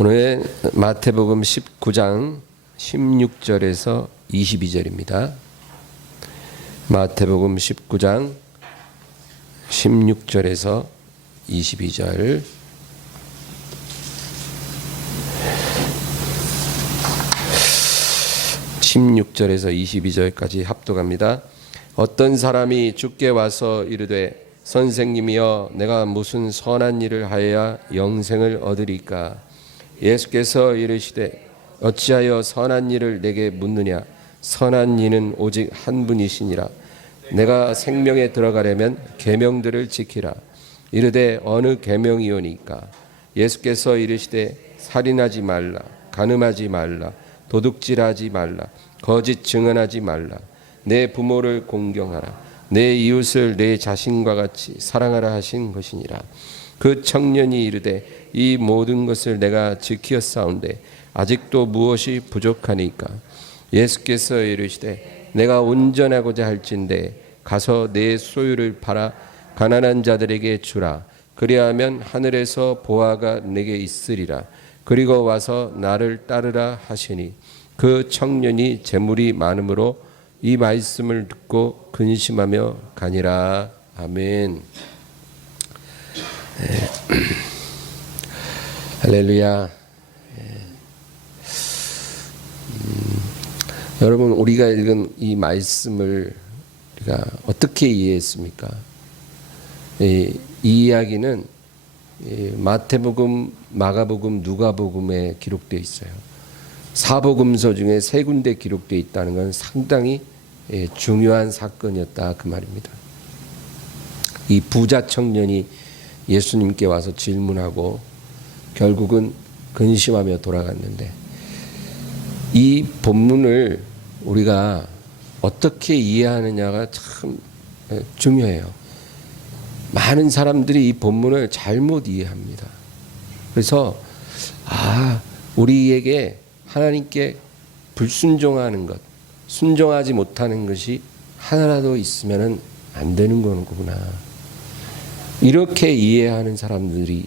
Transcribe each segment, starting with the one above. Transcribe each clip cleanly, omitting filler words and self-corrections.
오늘 마태복음 19장 16절에서 22절입니다. 마태복음 19장 16절에서 22절. (16절에서 22절까지) 합독합니다. 어떤 사람이 주께 와서 이르되 선생님이여 내가 무슨 선한 일을 하여야 영생을 얻으리까? 예수께서 이르시되 어찌하여 선한 일을 내게 묻느냐? 선한 이는 오직 한 분이시니라. 내가 생명에 들어가려면 계명들을 지키라. 이르되 어느 계명이오니까? 예수께서 이르시되 살인하지 말라, 간음하지 말라, 도둑질하지 말라, 거짓 증언하지 말라, 내 부모를 공경하라, 내 이웃을 내 자신과 같이 사랑하라 하신 것이니라. 그 청년이 이르되 이 모든 것을 내가 지키었사온데 아직도 무엇이 부족하니까? 예수께서 이르시되 내가 온전하고자 할진대 가서 내 소유를 팔아 가난한 자들에게 주라. 그리하면 하늘에서 보화가 내게 있으리라. 그리고 와서 나를 따르라 하시니 그 청년이 재물이 많으므로 이 말씀을 듣고 근심하며 가니라. 아멘. 할렐루야. 여러분, 우리가 읽은 이 말씀을 우리가 어떻게 이해했습니까? 이 이야기는 마태복음, 마가복음, 누가복음에 기록되어 있어요. 사복음서 중에 세 군데 기록되어 있다는 건 상당히 중요한 사건이었다 그 말입니다. 이 부자 청년이 예수님께 와서 질문하고 결국은 근심하며 돌아갔는데, 이 본문을 우리가 어떻게 이해하느냐가 참 중요해요. 많은 사람들이 이 본문을 잘못 이해합니다. 그래서 우리에게 하나님께 불순종하는 것, 순종하지 못하는 것이 하나라도 있으면 안 되는 거구나, 이렇게 이해하는 사람들이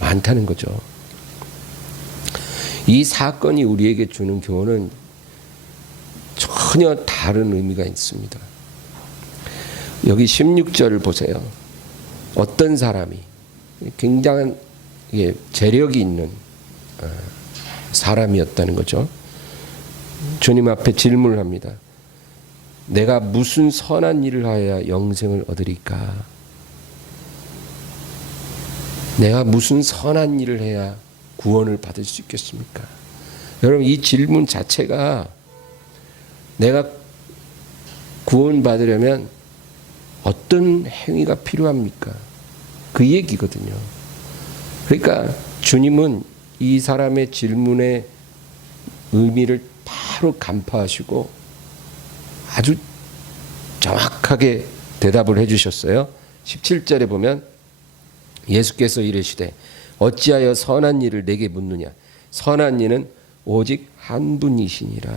많다는 거죠. 이 사건이 우리에게 주는 교훈은 전혀 다른 의미가 있습니다. 여기 16절을 보세요. 어떤 사람이, 굉장한 재력이 있는 사람이었다는 거죠. 주님 앞에 질문을 합니다. 내가 무슨 선한 일을 하여야 영생을 얻으리까? 내가 무슨 선한 일을 해야 구원을 받을 수 있겠습니까? 여러분, 이 질문 자체가 내가 구원받으려면 어떤 행위가 필요합니까? 그 얘기거든요. 그러니까 주님은 이 사람의 질문의 의미를 바로 간파하시고 아주 정확하게 대답을 해주셨어요. 17절에 보면 예수께서 이르시되 어찌하여 선한 일을 내게 묻느냐? 선한 이는 오직 한 분이시니라.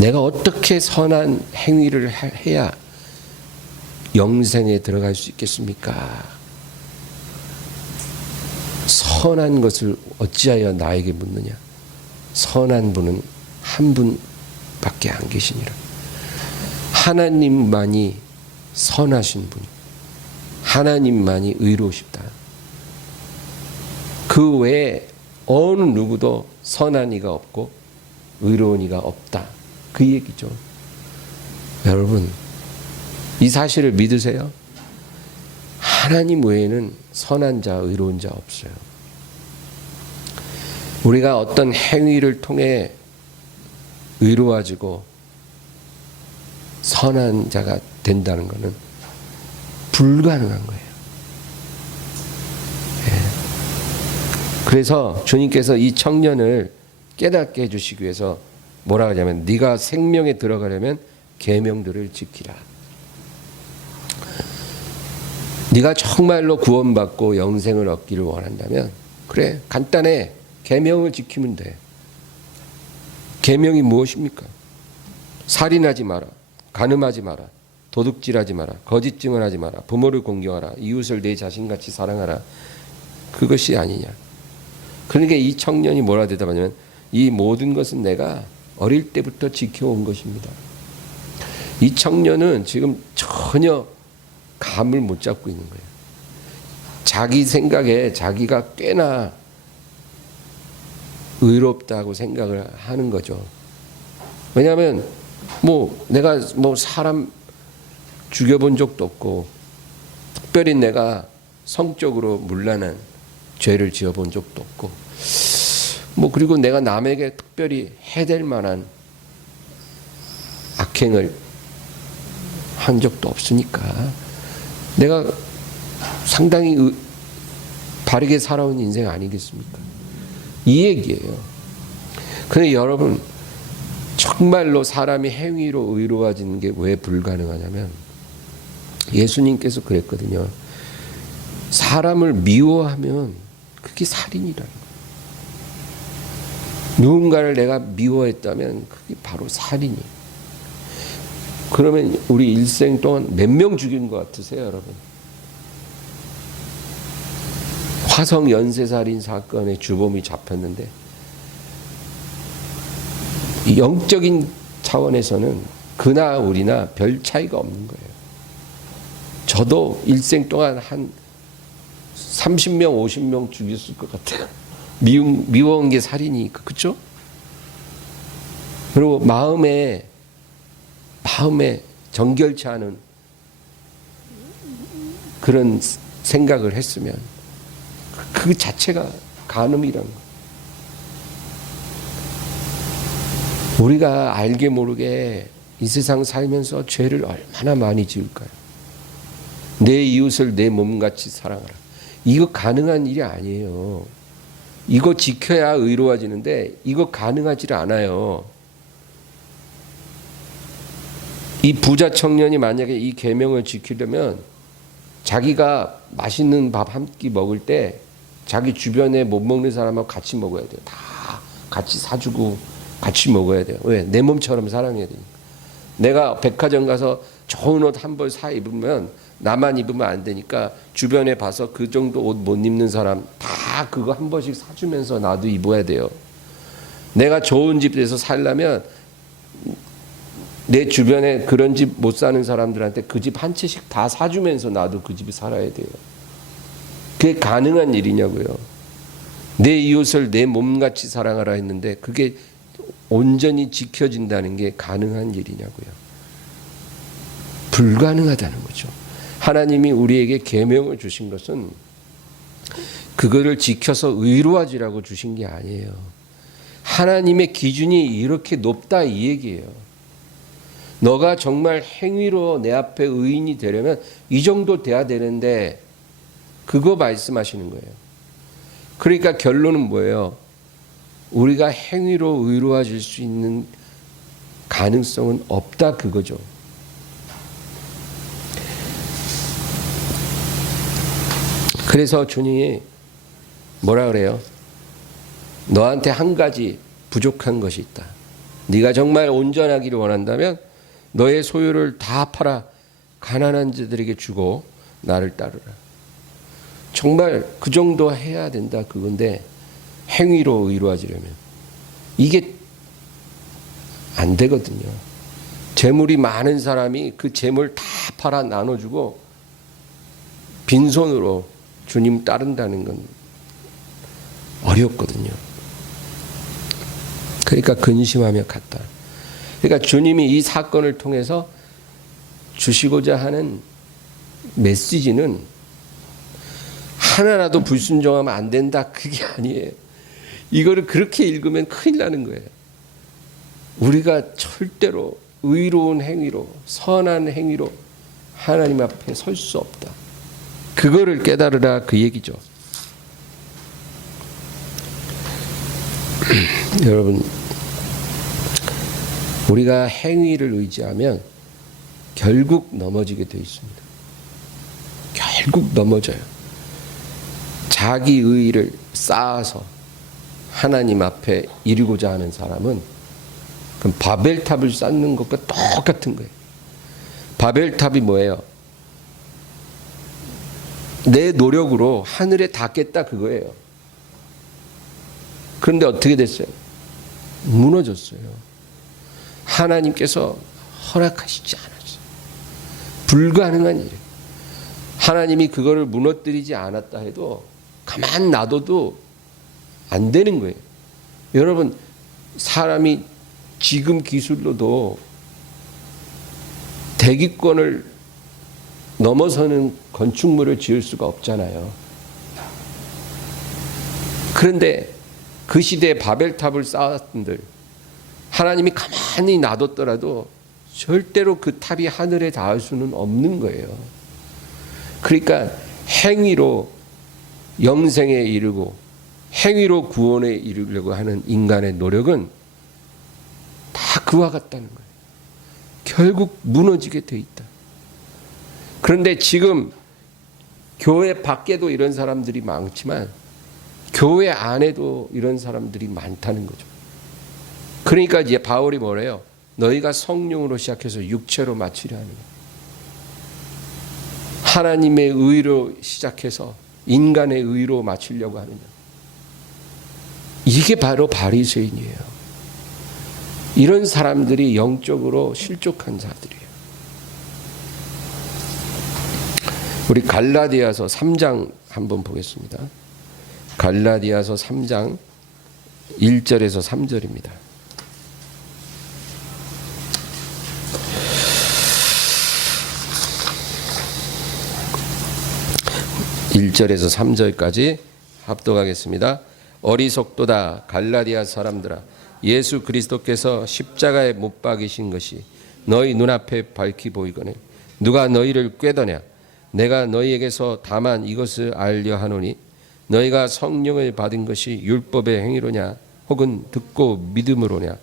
내가 어떻게 선한 행위를 해야 영생에 들어갈 수 있겠습니까? 선한 것을 어찌하여 나에게 묻느냐? 선한 분은 한 분밖에 안 계시니라. 하나님만이 선하신 분이, 하나님만이 의로우시다. 그 외에 어느 누구도 선한 이가 없고 의로운 이가 없다, 그 얘기죠. 여러분, 이 사실을 믿으세요? 하나님 외에는 선한 자, 의로운 자 없어요. 우리가 어떤 행위를 통해 의로워지고 선한 자가 된다는 것은 불가능한 거예요. 그래서 주님께서 이 청년을 깨닫게 해주시기 위해서 뭐라고 하냐면, 네가 생명에 들어가려면 계명들을 지키라. 네가 정말로 구원받고 영생을 얻기를 원한다면, 그래, 간단해. 계명을 지키면 돼. 계명이 무엇입니까? 살인하지 마라, 간음하지 마라, 도둑질하지 마라. 거짓 증언하지 마라. 부모를 공경하라. 이웃을 내 자신같이 사랑하라. 그것이 아니냐. 그러니까 이 청년이 뭐라 대답하냐면 이 모든 것은 내가 어릴 때부터 지켜온 것입니다. 이 청년은 지금 전혀 감을 못 잡고 있는 거예요. 자기 생각에 자기가 꽤나 의롭다고 생각을 하는 거죠. 왜냐하면 내가 사람 죽여본 적도 없고 특별히 내가 성적으로 문란한 죄를 지어본 적도 없고 그리고 내가 남에게 특별히 해댈 만한 악행을 한 적도 없으니까 내가 상당히 바르게 살아온 인생 아니겠습니까? 이 얘기예요. 그런데 여러분 정말로 사람이 행위로 의로워지는 게 왜 불가능하냐면 예수님께서 그랬거든요. 사람을 미워하면 그게 살인이라는 거예요. 누군가를 내가 미워했다면 그게 바로 살인이에요. 그러면 우리 일생 동안 몇 명 죽인 것 같으세요, 여러분? 화성 연쇄살인 사건의 주범이 잡혔는데 영적인 차원에서는 그나 우리나 별 차이가 없는 거예요. 저도 일생 동안 한 30명, 50명 죽였을 것 같아요. 미워한 게 살이니까, 그렇죠? 그리고 마음에 정결치 않은 그런 생각을 했으면 그 자체가 간음이라는 거예요. 우리가 알게 모르게 이 세상 살면서 죄를 얼마나 많이 지을까요? 내 이웃을 내 몸같이 사랑하라. 이거 가능한 일이 아니에요. 이거 지켜야 의로워지는데 이거 가능하지 않아요. 이 부자 청년이 만약에 이 계명을 지키려면 자기가 맛있는 밥 한 끼 먹을 때 자기 주변에 못 먹는 사람하고 같이 먹어야 돼요. 다 같이 사주고 같이 먹어야 돼요. 왜? 내 몸처럼 사랑해야 되니까. 내가 백화점 가서 좋은 옷 한 벌 사 입으면 나만 입으면 안 되니까 주변에 봐서 그 정도 옷 못 입는 사람 다 그거 한 번씩 사주면서 나도 입어야 돼요. 내가 좋은 집에서 살려면 내 주변에 그런 집 못 사는 사람들한테 그 집 한 채씩 다 사주면서 나도 그 집에 살아야 돼요. 그게 가능한 일이냐고요. 내 이웃을 내 몸같이 사랑하라 했는데 그게 온전히 지켜진다는 게 가능한 일이냐고요. 불가능하다는 거죠. 하나님이 우리에게 계명을 주신 것은 그거를 지켜서 의로워지라고 주신 게 아니에요. 하나님의 기준이 이렇게 높다 이 얘기예요. 너가 정말 행위로 내 앞에 의인이 되려면 이 정도 돼야 되는데 그거 말씀하시는 거예요. 그러니까 결론은 뭐예요? 우리가 행위로 의로워질 수 있는 가능성은 없다 그거죠. 그래서 주님이 뭐라 그래요? 너한테 한 가지 부족한 것이 있다. 네가 정말 온전하기를 원한다면 너의 소유를 다 팔아 가난한 자들에게 주고 나를 따르라. 정말 그 정도 해야 된다 그건데 행위로 의로워지려면 이게 안 되거든요. 재물이 많은 사람이 그 재물 다 팔아 나눠주고 빈손으로 주님 따른다는 건 어렵거든요. 그러니까 근심하며 갔다. 그러니까 주님이 이 사건을 통해서 주시고자 하는 메시지는 하나라도 불순종하면 안 된다 그게 아니에요. 이거를 그렇게 읽으면 큰일 나는 거예요. 우리가 절대로 의로운 행위로 선한 행위로 하나님 앞에 설 수 없다. 그거를 깨달으라 그 얘기죠. 여러분 우리가 행위를 의지하면 결국 넘어지게 되어 있습니다. 결국 넘어져요. 자기 의의를 쌓아서 하나님 앞에 이루고자 하는 사람은 그럼 바벨탑을 쌓는 것과 똑같은 거예요. 바벨탑이 뭐예요? 내 노력으로 하늘에 닿겠다 그거예요. 그런데 어떻게 됐어요? 무너졌어요. 하나님께서 허락하시지 않았어요. 불가능한 일이에요. 하나님이 그거를 무너뜨리지 않았다 해도 가만 놔둬도 안 되는 거예요. 여러분, 사람이 지금 기술로도 대기권을 넘어서는 건축물을 지을 수가 없잖아요. 그런데 그 시대에 바벨탑을 쌓았던 들 하나님이 가만히 놔뒀더라도 절대로 그 탑이 하늘에 닿을 수는 없는 거예요. 그러니까 행위로 영생에 이르고 행위로 구원에 이르려고 하는 인간의 노력은 다 그와 같다는 거예요. 결국 무너지게 돼 있다. 그런데 지금 교회 밖에도 이런 사람들이 많지만 교회 안에도 이런 사람들이 많다는 거죠. 그러니까 이제 바울이 뭐래요? 너희가 성령으로 시작해서 육체로 마치려 하는 거예요. 하나님의 의로 시작해서 인간의 의로 마치려고 하느냐. 이게 바로 바리새인이에요. 이런 사람들이 영적으로 실족한 자들이에요. 우리 갈라디아서 3장 한번 보겠습니다. 갈라디아서 3장 1절에서 3절입니다. 1절에서 3절까지 합독하겠습니다. 어리석도다 갈라디아 사람들아, 예수 그리스도께서 십자가에 못 박이신 것이 너희 눈앞에 밝히 보이거늘 누가 너희를 꾀더냐. 내가 너희에게서 다만 이것을 알려 하노니 너희가 성령을 받은 것이 율법의 행위로냐 혹은 듣고 믿음으로냐.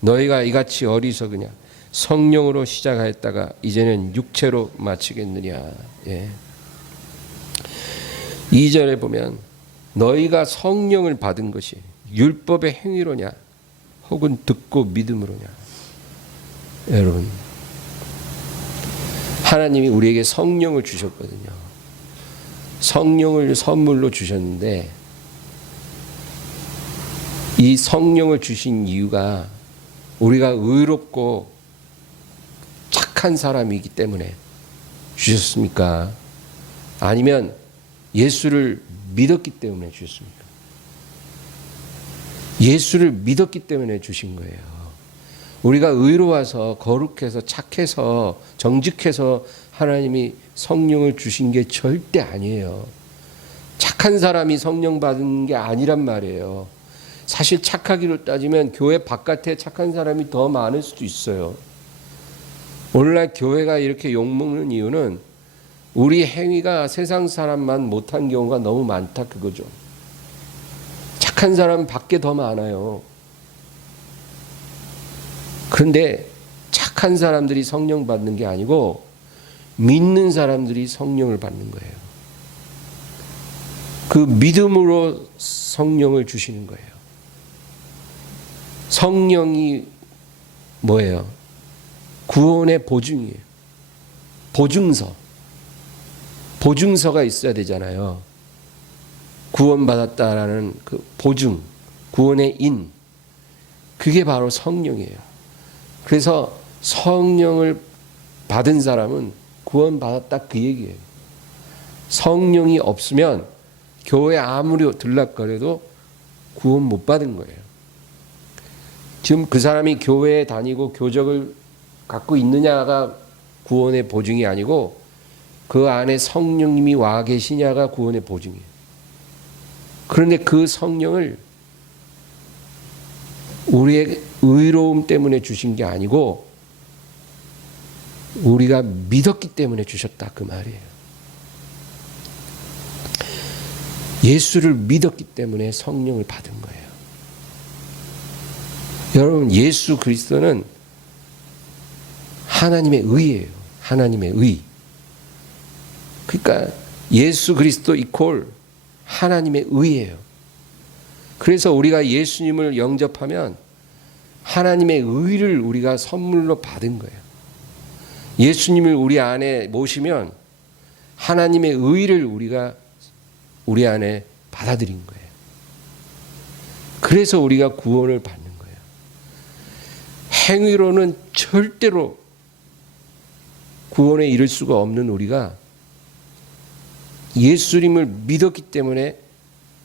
너희가 이같이 어리석으냐. 성령으로 시작하였다가 이제는 육체로 마치겠느냐. 예. 2절에 보면 너희가 성령을 받은 것이 율법의 행위로냐 혹은 듣고 믿음으로냐. 여러분, 하나님이 우리에게 성령을 주셨거든요. 성령을 선물로 주셨는데 이 성령을 주신 이유가 우리가 의롭고 착한 사람이기 때문에 주셨습니까? 아니면 예수를 믿었기 때문에 주셨습니까? 예수를 믿었기 때문에 주신 거예요. 우리가 의로워서 거룩해서 착해서 정직해서 하나님이 성령을 주신 게 절대 아니에요. 착한 사람이 성령 받은 게 아니란 말이에요. 사실 착하기로 따지면 교회 바깥에 착한 사람이 더 많을 수도 있어요. 오늘날 교회가 이렇게 욕먹는 이유는 우리 행위가 세상 사람만 못한 경우가 너무 많다 그거죠. 착한 사람 밖에 더 많아요. 그런데 착한 사람들이 성령 받는 게 아니고 믿는 사람들이 성령을 받는 거예요. 그 믿음으로 성령을 주시는 거예요. 성령이 뭐예요? 구원의 보증이에요. 보증서가 있어야 되잖아요. 구원받았다라는 그 보증, 구원의 인, 그게 바로 성령이에요. 그래서 성령을 받은 사람은 구원받았다 그 얘기예요. 성령이 없으면 교회 아무리 들락거려도 구원 못 받은 거예요. 지금 그 사람이 교회에 다니고 교적을 갖고 있느냐가 구원의 보증이 아니고 그 안에 성령님이 와 계시냐가 구원의 보증이에요. 그런데 그 성령을 우리의 의로움 때문에 주신 게 아니고 우리가 믿었기 때문에 주셨다 그 말이에요. 예수를 믿었기 때문에 성령을 받은 거예요. 여러분, 예수 그리스도는 하나님의 의예요. 하나님의 의. 그러니까 예수 그리스도 이퀄 하나님의 의예요. 그래서 우리가 예수님을 영접하면 하나님의 의를 우리가 선물로 받은 거예요. 예수님을 우리 안에 모시면 하나님의 의를 우리가 우리 안에 받아들인 거예요. 그래서 우리가 구원을 받는 거예요. 행위로는 절대로 구원에 이를 수가 없는 우리가 예수님을 믿었기 때문에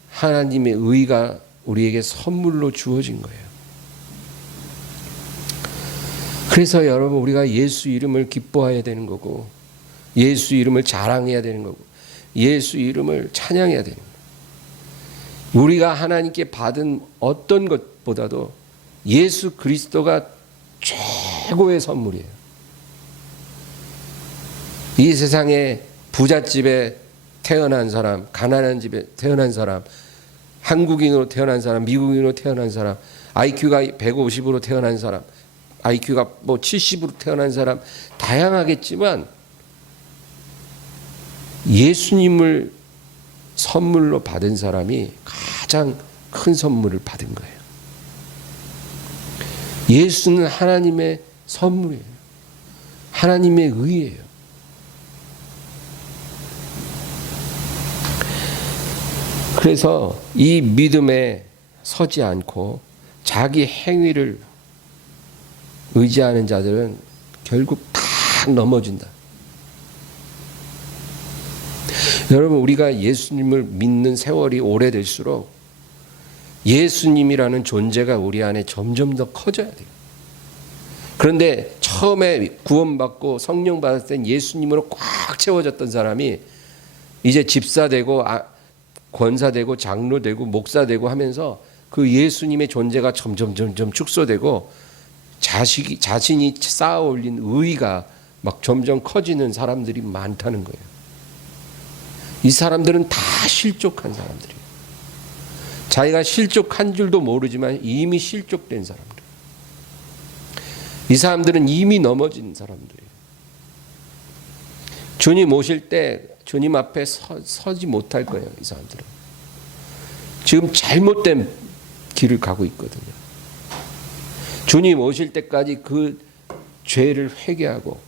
하나님의 의가 우리에게 선물로 주어진 거예요. 그래서 여러분, 우리가 예수 이름을 기뻐해야 되는 거고, 예수 이름을 자랑해야 되는 거고, 예수 이름을 찬양해야 되는 거예요. 우리가 하나님께 받은 어떤 것보다도 예수 그리스도가 최고의 선물이에요. 이 세상에 부잣집에 태어난 사람, 가난한 집에 태어난 사람, 한국인으로 태어난 사람, 미국인으로 태어난 사람, IQ가 150으로 태어난 사람, IQ가 70으로 태어난 사람, 다양하겠지만 예수님을 선물로 받은 사람이 가장 큰 선물을 받은 거예요. 예수는 하나님의 선물이에요. 하나님의 의예요. 그래서 이 믿음에 서지 않고 자기 행위를 의지하는 자들은 결국 다 넘어진다. 여러분, 우리가 예수님을 믿는 세월이 오래될수록 예수님이라는 존재가 우리 안에 점점 더 커져야 돼요. 그런데 처음에 구원받고 성령 받았을 땐 예수님으로 꽉 채워졌던 사람이 이제 집사되고 권사되고 장로되고 목사되고 하면서 그 예수님의 존재가 점점 축소되고 자신이 쌓아 올린 의의가 막 점점 커지는 사람들이 많다는 거예요. 이 사람들은 다 실족한 사람들이에요. 자기가 실족한 줄도 모르지만 이미 실족된 사람들. 이 사람들은 이미 넘어진 사람들이에요. 주님 오실 때 주님 앞에 서지 못할 거예요. 이 사람들은 지금 잘못된 길을 가고 있거든요. 주님 오실 때까지 그 죄를 회개하고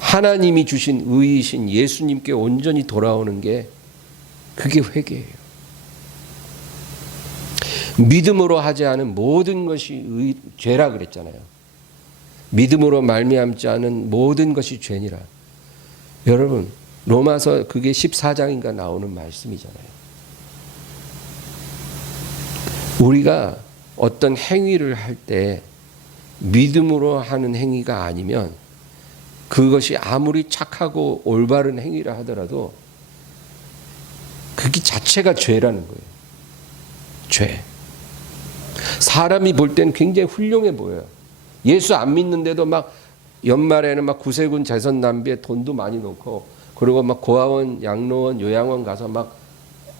하나님이 주신 의이신 예수님께 온전히 돌아오는 게 그게 회개예요. 믿음으로 하지 않은 모든 것이 죄라 그랬잖아요. 믿음으로 말미암지 않은 모든 것이 죄니라. 여러분, 로마서 그게 14장인가 나오는 말씀이잖아요. 우리가 어떤 행위를 할 때 믿음으로 하는 행위가 아니면 그것이 아무리 착하고 올바른 행위라 하더라도 그게 자체가 죄라는 거예요. 죄. 사람이 볼 때는 굉장히 훌륭해 보여요. 예수 안 믿는데도 막 연말에는 막 구세군 재선 낭비에 돈도 많이 놓고, 그리고 막 고아원, 양로원, 요양원 가서 막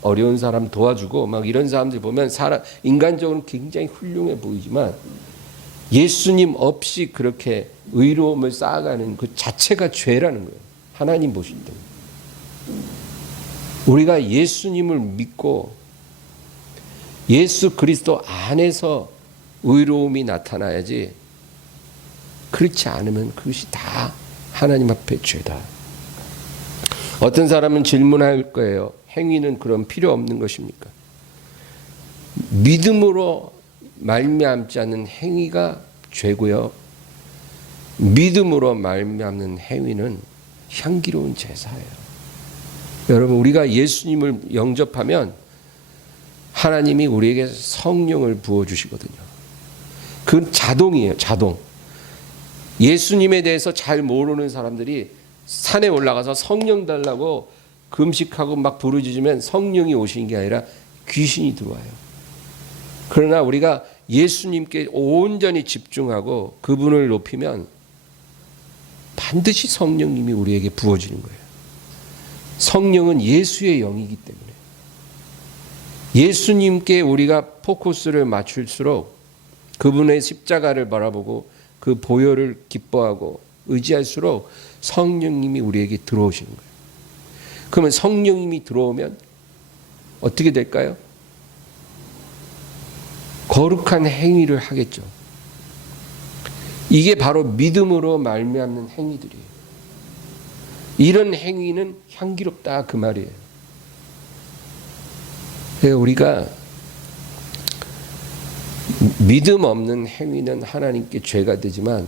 어려운 사람 도와주고 막 이런 사람들 보면 인간적으로 굉장히 훌륭해 보이지만 예수님 없이 그렇게 의로움을 쌓아가는 그 자체가 죄라는 거예요. 하나님 보실 때. 우리가 예수님을 믿고 예수 그리스도 안에서 의로움이 나타나야지, 그렇지 않으면 그것이 다 하나님 앞에 죄다. 어떤 사람은 질문할 거예요. 행위는 그럼 필요 없는 것입니까? 믿음으로 말미암지 않는 행위가 죄고요. 믿음으로 말미암는 행위는 향기로운 제사예요. 여러분, 우리가 예수님을 영접하면 하나님이 우리에게 성령을 부어주시거든요. 그건 자동이에요. 자동. 예수님에 대해서 잘 모르는 사람들이 산에 올라가서 성령 달라고 금식하고 막 부르짖으면 성령이 오시는 게 아니라 귀신이 들어와요. 그러나 우리가 예수님께 온전히 집중하고 그분을 높이면 반드시 성령님이 우리에게 부어지는 거예요. 성령은 예수의 영이기 때문에 예수님께 우리가 포커스를 맞출수록 그분의 십자가를 바라보고 그 보혈을 기뻐하고 의지할수록 성령님이 우리에게 들어오시는 거예요. 그러면 성령님이 들어오면 어떻게 될까요? 거룩한 행위를 하겠죠. 이게 바로 믿음으로 말미암는 행위들이에요. 이런 행위는 향기롭다 그 말이에요. 그래서 우리가 믿음 없는 행위는 하나님께 죄가 되지만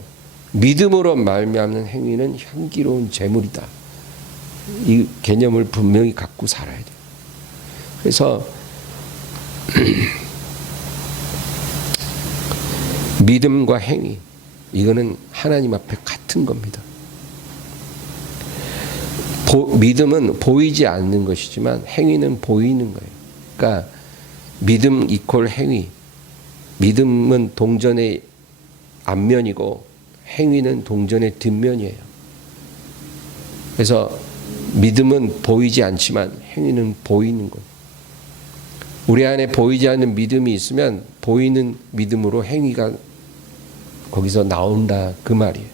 믿음으로 말미암는 행위는 향기로운 제물이다. 이 개념을 분명히 갖고 살아야 돼요. 그래서 믿음과 행위, 이거는 하나님 앞에 같은 겁니다. 믿음은 보이지 않는 것이지만 행위는 보이는 거예요. 그러니까 믿음 이퀄 행위, 믿음은 동전의 앞면이고 행위는 동전의 뒷면이에요. 그래서 믿음은 보이지 않지만 행위는 보이는 거예요. 우리 안에 보이지 않는 믿음이 있으면 보이는 믿음으로 행위가 거기서 나온다 그 말이에요.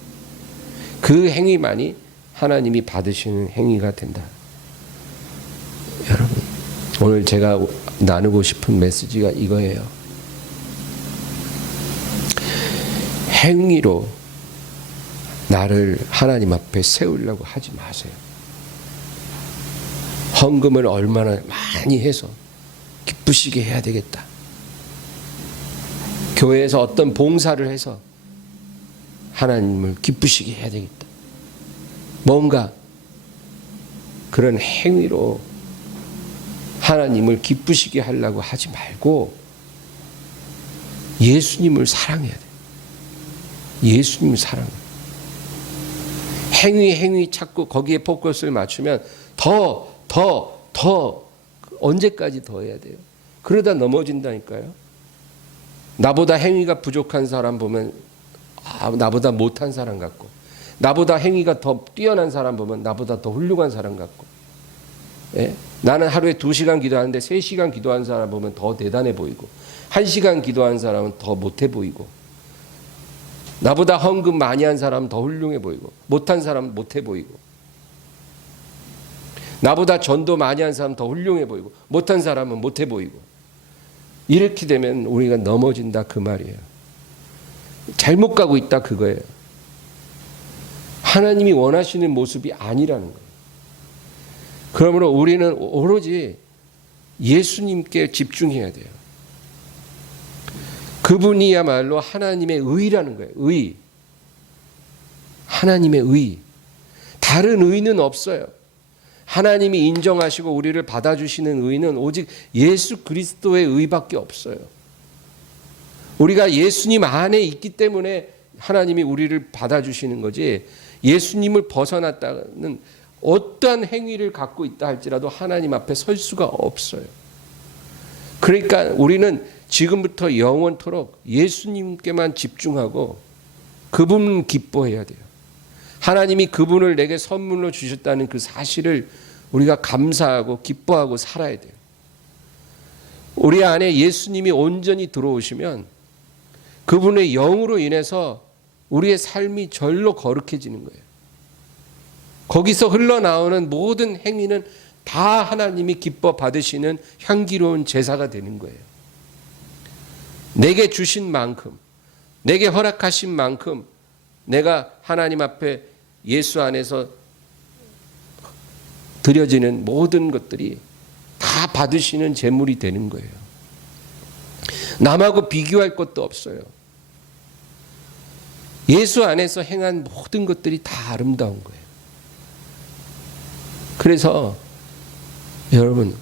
그 행위만이 하나님이 받으시는 행위가 된다. 여러분, 오늘 제가 나누고 싶은 메시지가 이거예요. 행위로 나를 하나님 앞에 세우려고 하지 마세요. 헌금을 얼마나 많이 해서 기쁘시게 해야 되겠다. 교회에서 어떤 봉사를 해서 하나님을 기쁘시게 해야 되겠다. 뭔가 그런 행위로 하나님을 기쁘시게 하려고 하지 말고 예수님을 사랑해야 돼요. 예수님을 사랑해요. 행위 찾고 거기에 포커스를 맞추면 더 언제까지 더 해야 돼요? 그러다 넘어진다니까요. 나보다 행위가 부족한 사람 보면 나보다 못한 사람 같고, 나보다 행위가 더 뛰어난 사람 보면 나보다 더 훌륭한 사람 같고, 예? 나는 하루에 2시간 기도하는데 3시간 기도한 사람 보면 더 대단해 보이고, 1시간 기도한 사람은 더 못해 보이고, 나보다 헌금 많이 한 사람은 더 훌륭해 보이고, 못한 사람은 못해 보이고, 나보다 전도 많이 한 사람은 더 훌륭해 보이고, 못한 사람은 못해 보이고, 이렇게 되면 우리가 넘어진다 그 말이에요. 잘못 가고 있다 그거예요. 하나님이 원하시는 모습이 아니라는 거예요. 그러므로 우리는 오로지 예수님께 집중해야 돼요. 그분이야말로 하나님의 의라는 거예요. 의. 하나님의 의. 다른 의는 없어요. 하나님이 인정하시고 우리를 받아주시는 의는 오직 예수 그리스도의 의밖에 없어요. 우리가 예수님 안에 있기 때문에 하나님이 우리를 받아주시는 거지, 예수님을 벗어났다는 어떠한 행위를 갖고 있다 할지라도 하나님 앞에 설 수가 없어요. 그러니까 우리는 지금부터 영원토록 예수님께만 집중하고 그분을 기뻐해야 돼요. 하나님이 그분을 내게 선물로 주셨다는 그 사실을 우리가 감사하고 기뻐하고 살아야 돼요. 우리 안에 예수님이 온전히 들어오시면 그분의 영으로 인해서 우리의 삶이 절로 거룩해지는 거예요. 거기서 흘러나오는 모든 행위는 다 하나님이 기뻐 받으시는 향기로운 제사가 되는 거예요. 내게 주신 만큼, 내게 허락하신 만큼 내가 하나님 앞에 예수 안에서 드려지는 모든 것들이 다 받으시는 제물이 되는 거예요. 남하고 비교할 것도 없어요. 예수 안에서 행한 모든 것들이 다 아름다운 거예요. 그래서 여러분,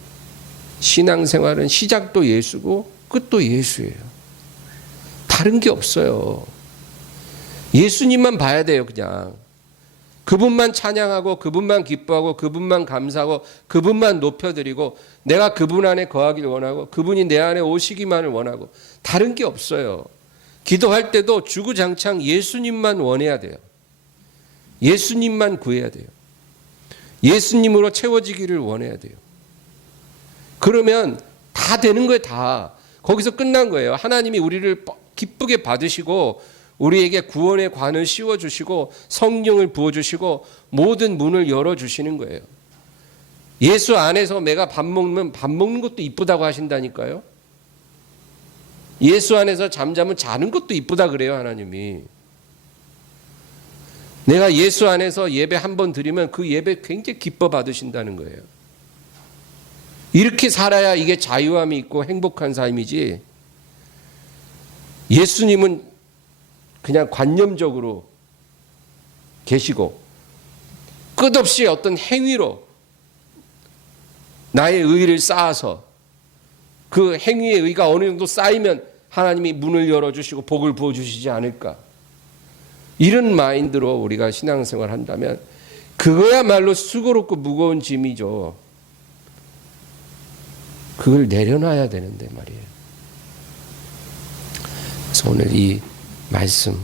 신앙생활은 시작도 예수고 끝도 예수예요. 다른 게 없어요. 예수님만 봐야 돼요. 그냥 그분만 찬양하고 그분만 기뻐하고 그분만 감사하고 그분만 높여드리고 내가 그분 안에 거하길 원하고 그분이 내 안에 오시기만을 원하고, 다른 게 없어요. 기도할 때도 주구장창 예수님만 원해야 돼요. 예수님만 구해야 돼요. 예수님으로 채워지기를 원해야 돼요. 그러면 다 되는 거예요. 다. 거기서 끝난 거예요. 하나님이 우리를 기쁘게 받으시고 우리에게 구원의 관을 씌워주시고 성령을 부어주시고 모든 문을 열어주시는 거예요. 예수 안에서 내가 밥 먹는 것도 이쁘다고 하신다니까요. 예수 안에서 잠자면 자는 것도 이쁘다 그래요, 하나님이. 내가 예수 안에서 예배 한 번 드리면 그 예배 굉장히 기뻐 받으신다는 거예요. 이렇게 살아야 이게 자유함이 있고 행복한 삶이지, 예수님은 그냥 관념적으로 계시고 끝없이 어떤 행위로 나의 의를 쌓아서 그 행위의 의가 어느 정도 쌓이면 하나님이 문을 열어주시고 복을 부어주시지 않을까, 이런 마인드로 우리가 신앙생활을 한다면 그거야말로 수고롭고 무거운 짐이죠. 그걸 내려놔야 되는데 말이에요. 그래서 오늘 이 말씀,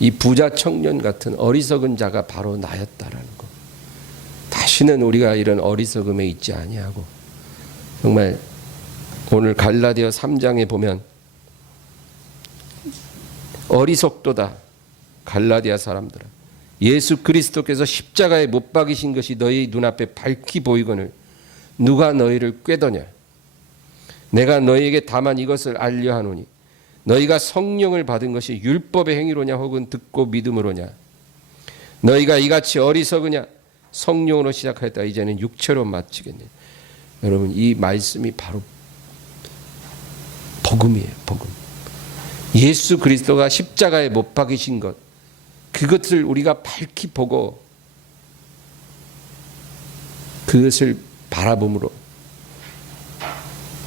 이 부자 청년 같은 어리석은 자가 바로 나였다라는 거, 다시는 우리가 이런 어리석음에 있지 아니하고, 정말 오늘 갈라디아 3장에 보면 어리석도다 갈라디아 사람들아, 예수 그리스도께서 십자가에 못 박이신 것이 너희 눈앞에 밝히 보이거늘 누가 너희를 꾀더냐. 내가 너희에게 다만 이것을 알려 하노니 너희가 성령을 받은 것이 율법의 행위로냐 혹은 듣고 믿음으로냐. 너희가 이같이 어리석으냐. 성령으로 시작하였다 이제는 육체로 마치겠네. 여러분, 이 말씀이 바로 복음이에요. 복음. 예수 그리스도가 십자가에 못 박이신 것, 그것을 우리가 밝히 보고 그것을 바라봄으로,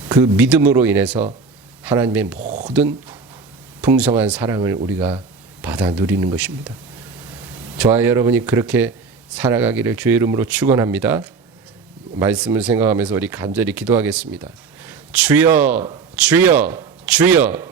그 믿음으로 인해서 하나님의 모든 풍성한 사랑을 우리가 받아 누리는 것입니다. 저와 여러분이 그렇게 살아가기를 주의 이름으로 축원합니다. 말씀을 생각하면서 우리 간절히 기도하겠습니다. 주여, 주여, 주여.